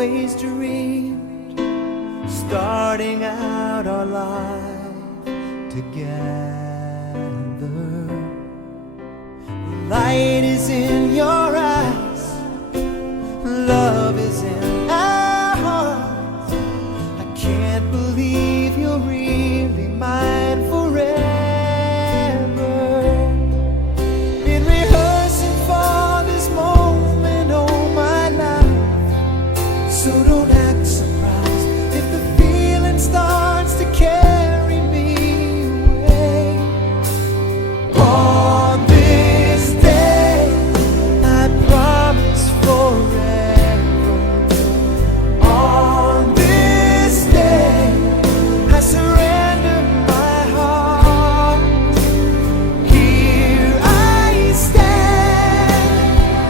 always dreamed, starting out our life together. The light is in your eyes, love is in our hearts. I can't believe you're really mine forever. Been rehearsing for this moment all my life, so don't act surprised if the feeling starts to carry me away. On this day, I promise forever. On this day, I surrender my heart. Here I stand,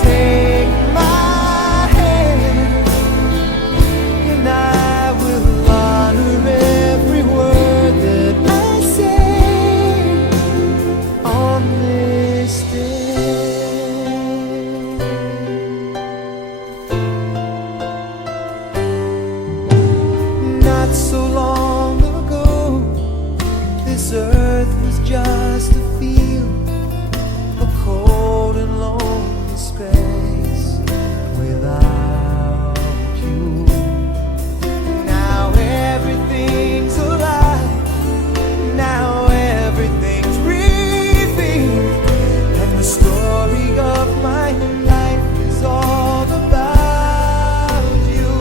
take my hand, and I will honor every word that I say on this day. Not so long ago, this earth was just a field, a cold and lonely space without you. Now everything's alive, now everything's revealed, and the story of my life is all about you.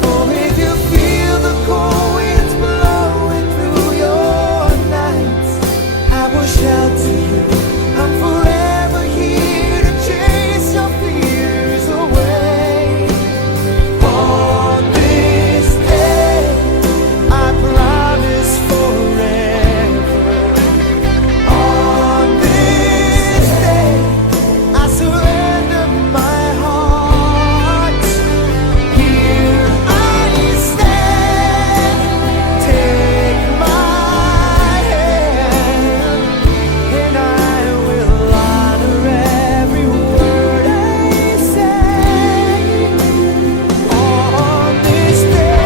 For if you feel the cold winds blowing through your nights, I will shelter you. I'm forever here to chase your fears away. On this day, I promise forever. On this day, I surrender my heart. Here I stand, take my hand, and I will honor every word I say on this day.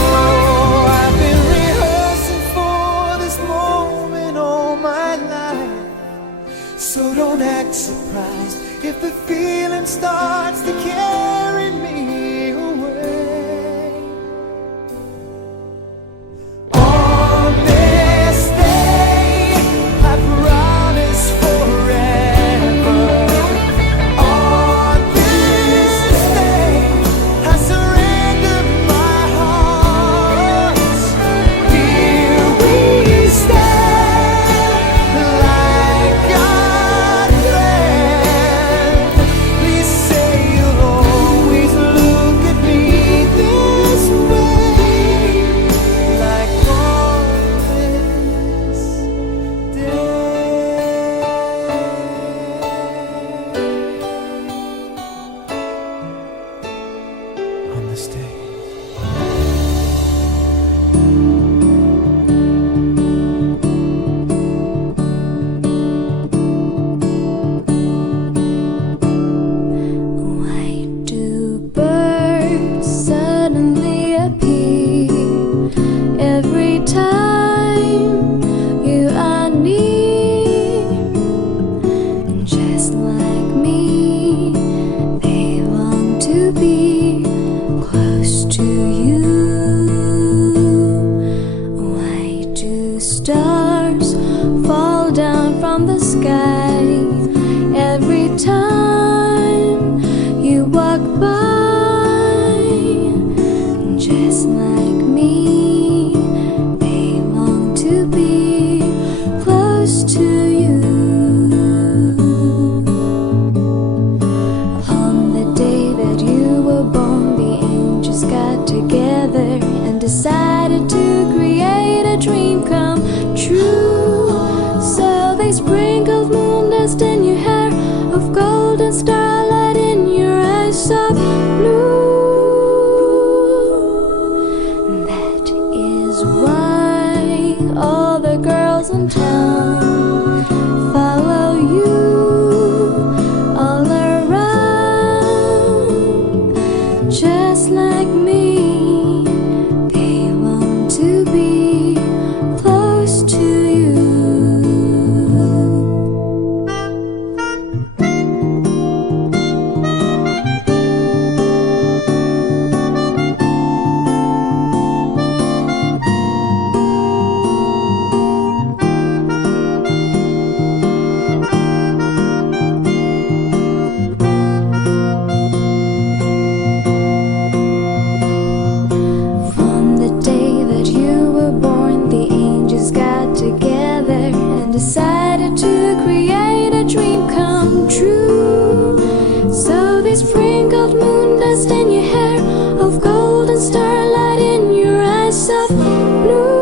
Oh, I've been rehearsing for this moment all my life, so don't act surprised if the feeling starts to carry me away. On this day, I promise forever. On this day, I surrender my heart. Here we stand, like God planned. Please say you'll always look at me this way, like on this day. On this day. Why do birds suddenly appear every time you are near? Just like me, they want to be close to you. Why do stars fall down from the sky every time you walk by? Just like me, they want to be close to you. On the day that you were born, the angels got together and decided to create a dream come true. So they sprinkled moon dust in your hair, of golden starlight in your eyes of blue. girls in town follow you all around, just like me. They long to be close to you. From the day that you were born, the angels got together and decided to create a dream come true. So they sprinkled moon dust in your hair, of gold and starlight in your eyes of blue.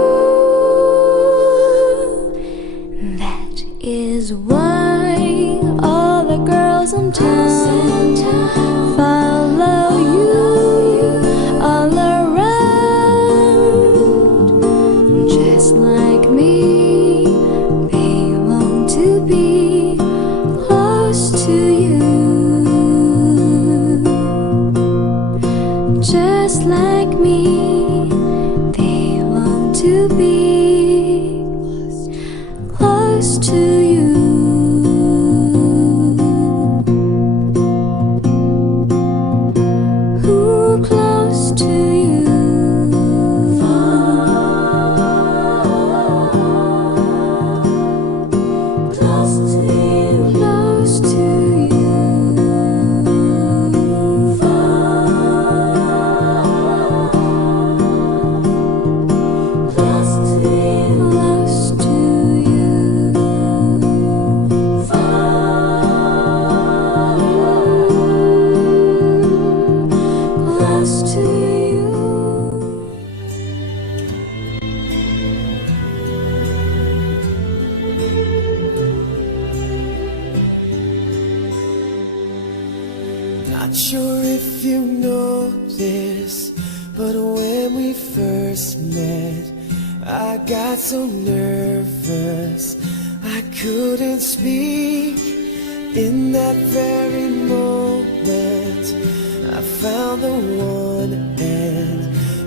That is why all the girls in town follow you all around, just like me. They long to be close to you, just like me. They long to be close to you. Ooh, close to you. Close to you. Close to you. Close to you. Close to you. Close to you. Not sure if you know this, but when we first met, I got so nervous I couldn't speak. In that very moment, I found the one, and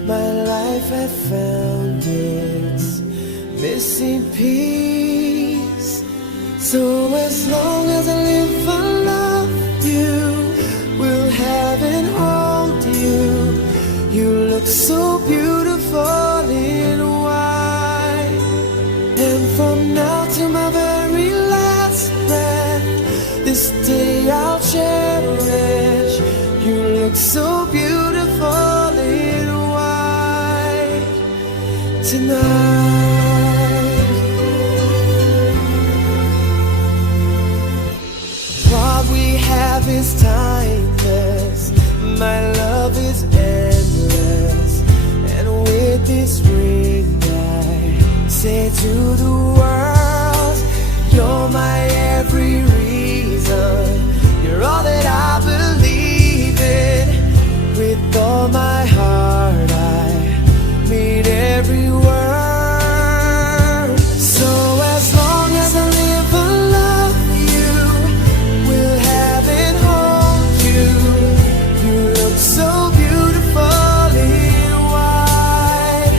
my life had found its missing piece. So as long as I live, I love you, will have and hold you. You look so beautiful in white, and from now to my very last breath, this day I'll cherish. You look so beautiful in white tonight. What we have is timeless, my love is endless, and with this ring I say to the world, you're my every reason, you're all that I believe in. With all my heart I mean every word. So as long as I live, I love you, will have and hold you. You look so beautiful in white,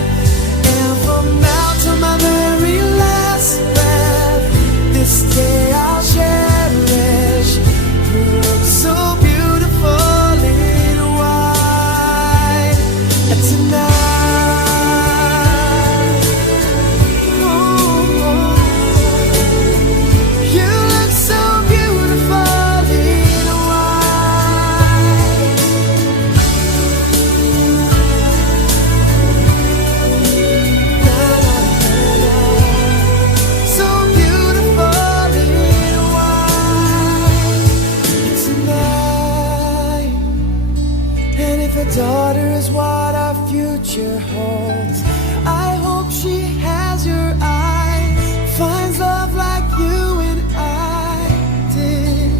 and from now to my very last breath, this day I'll cherish. You look so beautiful in white tonight. Ooh, you look so beautiful in white. Na, na, na, na. So beautiful in white tonight. And if a daughter is what our future holds, I hope she has your eyes, finds love like you and I did.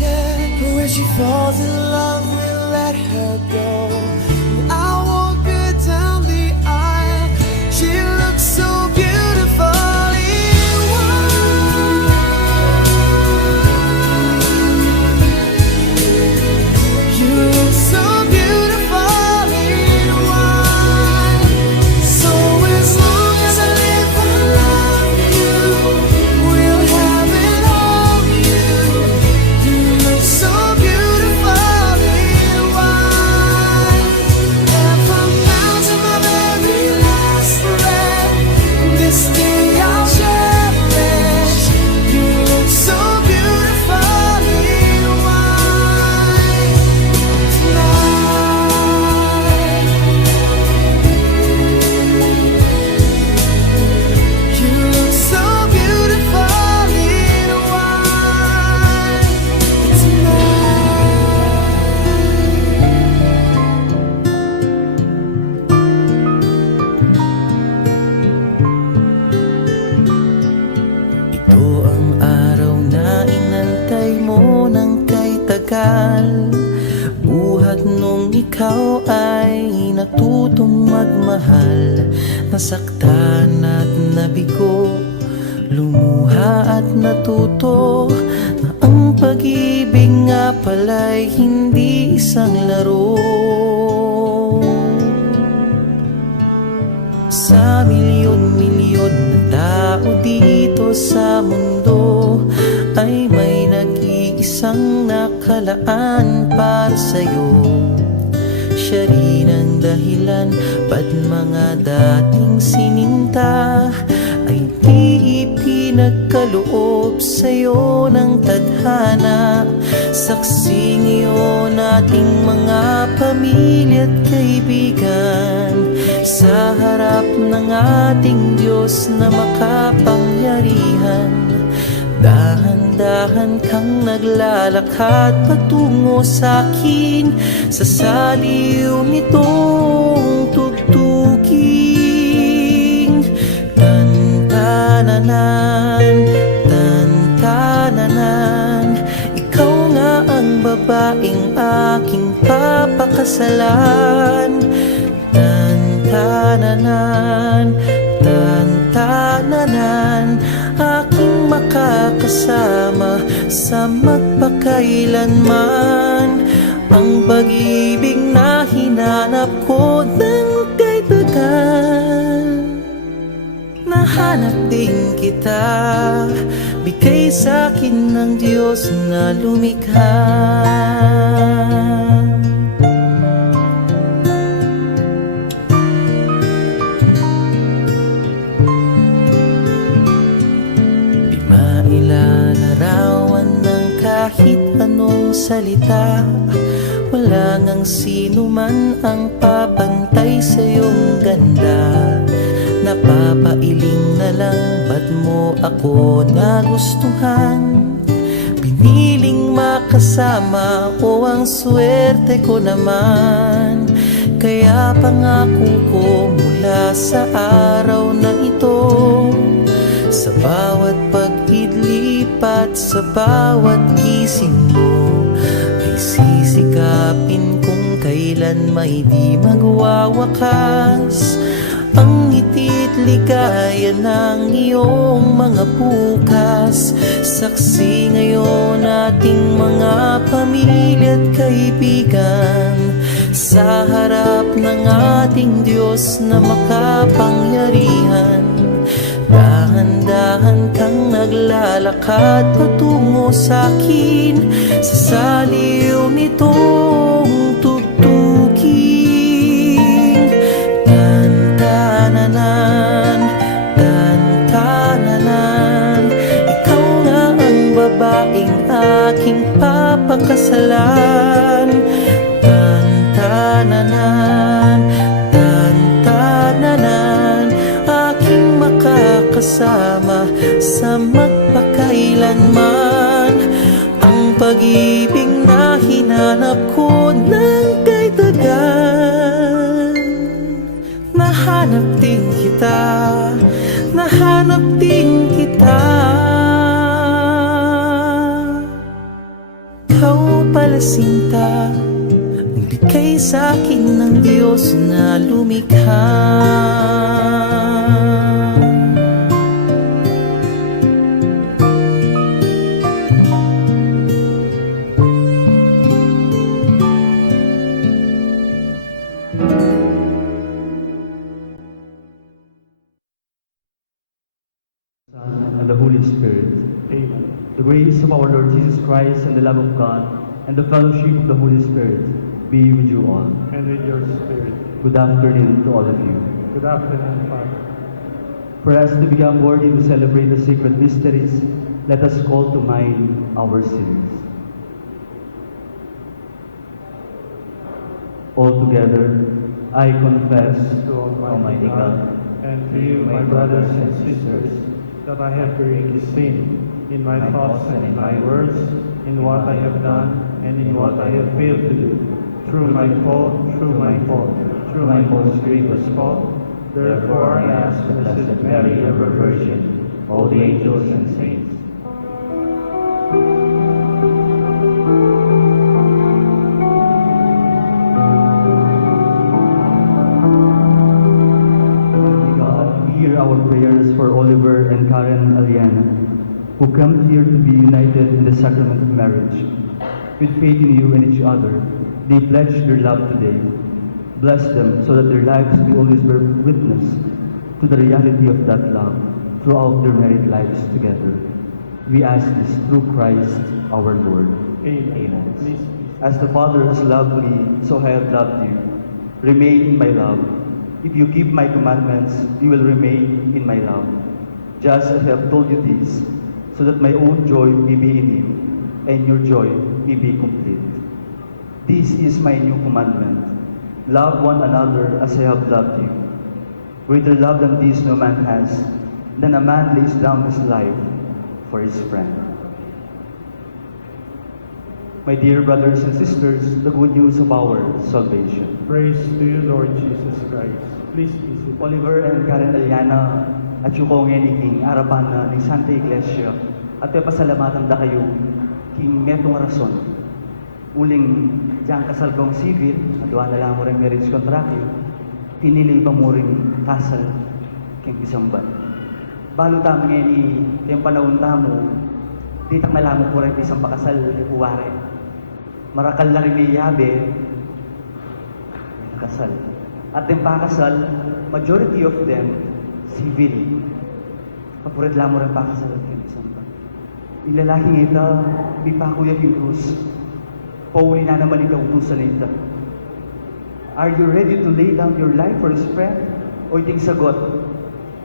Yeah, but when she falls in love, we'll let her go. And I'll walk her down the aisle. She looks so beautiful in tagal. Buhat nung ikaw ay natutong magmahal. Nasaktan at nabigo, lumuha at natuto na ang pag-ibig nga pala'y hindi isang laro. Sa milyon-milyon na tao dito sa mundo ay may nag-iisang nakalaan para sa'yo. Siya rin ang dahilan ba't mga dating sininta ay di ipinagkaloob sa'yo ng tadhana. Saksi ngayon ating mga pamilya at kaibigan sa harap ng ating Diyos na makapangyarihan. Dahan-dahan kang naglalakad patungo sa'kin sa saliw nitong tugtuging. Tan-tananan, tan-tananan, ikaw nga ang babaeng aking papakasalan. Tan-tananan, tan-tananan, aking makakasama sa magpakailanman. Ang pag-ibig na hinanap ko ng kay tagal. Nahanap din kita, bigay sa'kin ng Diyos na lumikha. Ilalarawan ng kahit anong salita, wala ngang sino man ang papantay sa iyong ganda. Napapailing na lang, ba't mo ako nagustuhan? Piniling makasama o ang swerte ko naman. Kaya pangako ko mula sa araw na ito, sa bawat pag-idlipat, sa bawat gising mo, ay sisikapin kung kailan may di magwawakas ang ngiti't ligaya ng iyong mga bukas. Saksi ngayon ating mga pamilya at kaibigan sa harap ng ating Diyos na makapangyarihan. Dahan-dahan kang naglalakad patungo sa'kin sa saliw nitong tugtuging. Tan-tananan, tan-tananan, ikaw nga ang babaeng aking papakasalan. Tan-tananan, tan-tananan, aking makakasama sa magpakailanman. Ang pag-ibig na hinanap ko ng kay tagal. Nahanap din kita, nahanap din kita. Ikaw pala sinta, ang bigay sa'kin ng Diyos na lumikha. And the Holy Spirit. Amen. The grace of our Lord Jesus Christ and the love of God and the fellowship of the Holy Spirit be with you all. And with your spirit. Good afternoon to all of you. Good afternoon, Father. For us to become worthy to celebrate the sacred mysteries, let us call to mind our sins. Altogether, I confess To Almighty God, and to you, my brothers and sisters, that I have greatly sinned in my thoughts and in my words, in what I have done and in what I have failed to do, through my fault, through my most grievous fault. Therefore I ask the Blessed Mary, ever Virgin, all the angels and saints, Karen Aliana, who come here to be united in the sacrament of marriage. With faith in you and each other, they pledge their love today. Bless them so that their lives will always bear witness to the reality of that love throughout their married lives together. We ask this through Christ our Lord. Amen. Please. As the Father has loved me, so I have loved you. Remain in my love. If you keep my commandments, you will remain in my love. Just as I have told you this, so that my own joy may be in you, and your joy may be complete. This is my new commandment. Love one another as I have loved you. Greater love than this no man has, than a man lays down his life for his friend. My dear brothers and sisters, the good news of our salvation. Praise to you, Lord Jesus Christ. Please be seated. Oliver and Karen Aliana at yung king arapan na ng Santa Iglesia at pasalamatan da kayo king metong rason uling diyang kasal kong civil at na lang mo rin marriage contract yun tinili pa mo rin kasal king bisamban balo tamo ngayon yung panahon tamo di tak nalaman ko rin isang pakasal uwari marakal na rin may yabe kasal at yung pakasal majority of them civil. Kapurit lang mo rin pakasal at yung isang pa. Ilalaking ito, may pakuya yung krus. Pauli na naman ikaw utusan na ito. Are you ready to lay down your life for his friend? O iting sagot,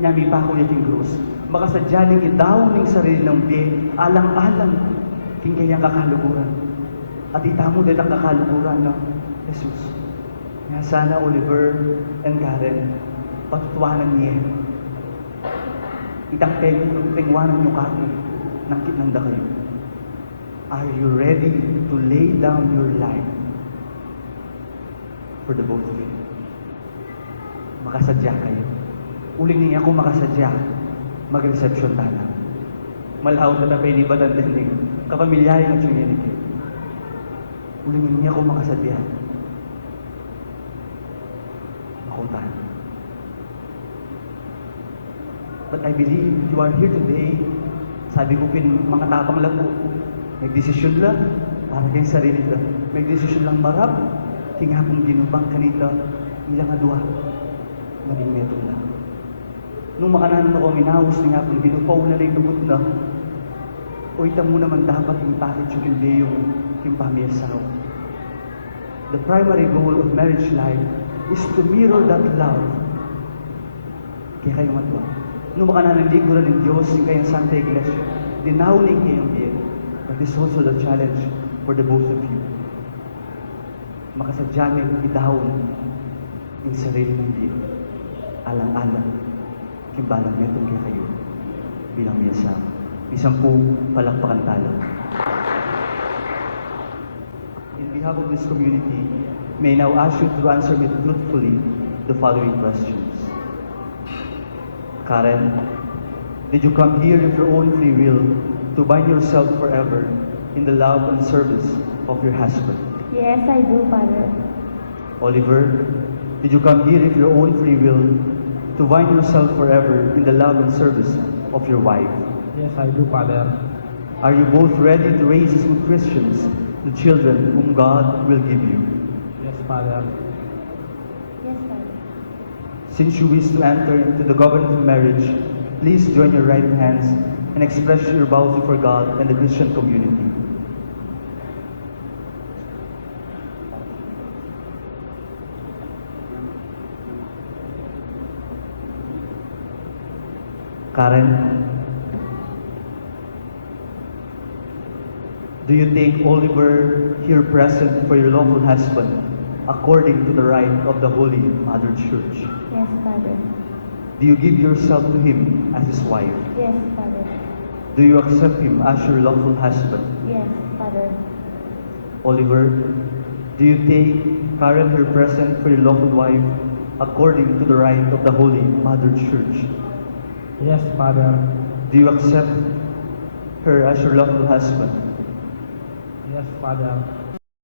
niya may pakuya yung krus. Makasadya ning idaw ning sarili ng biye, alang-alang, king kanyang kakaluguran. At itamo din ang kakaluguran ng Jesus. Nga sana Oliver and Karen, patutuwanan niya. Itang tingwanan nyo kami, nangkitnanda kayo. Are you ready to lay down your life for the both of you? Makasadya kayo. Uling niya kung makasadya, mag-reception tala. Malaw na tapay ni Batang Dending, kapamilyahin at yung yanig. Uling niya kung makasadya, makuntahan. But I believe you are here today. Sabi ko mga tapang lang po. Nagdesisyon lang para kayong sarili lang. Nagdesisyon lang marap. Tingapong ginubang kanita. Ilang adwa. Maging metong lang. Nung makananan ako minahos, tingapong ginupaw na lang lubot na. O ita mo naman dapat yung package yung hindi yung pamiyasaw. The primary goal of marriage life is to mirror that love. Kaya kayo matwa. Nung makananaligo ng Diyos yung kayang Santa Iglesia, dinawning kayong iyan. But this is also the challenge for the both of you. Makasadya niyong idahon yung sarili ng Diyos. Alang-alang, kimbalang metong kaya kayo bilang miyasa. Isang po palakpakan talo. In behalf of this community, may I now ask you to answer me truthfully the following questions. Karen, did you come here of your own free will to bind yourself forever in the love and service of your husband? Yes, I do, Father. Oliver, did you come here of your own free will to bind yourself forever in the love and service of your wife? Yes, I do, Father. Are you both ready to raise as good Christians the children whom God will give you? Yes, Father. Yes, Father. Since you wish to enter into the covenant of marriage, please join your right hands and express your vows before God and the Christian community. Karen, do you take Oliver here present for your lawful husband according to the rite of the Holy Mother Church? Yes, Father. Do you give yourself to him as his wife? Yes, Father. Do you accept him as your lawful husband? Yes, Father. Oliver, do you take Karen here present for your lawful wife according to the rite of the Holy Mother Church? Yes, Father. Do you accept her as your lawful husband? Yes, Father.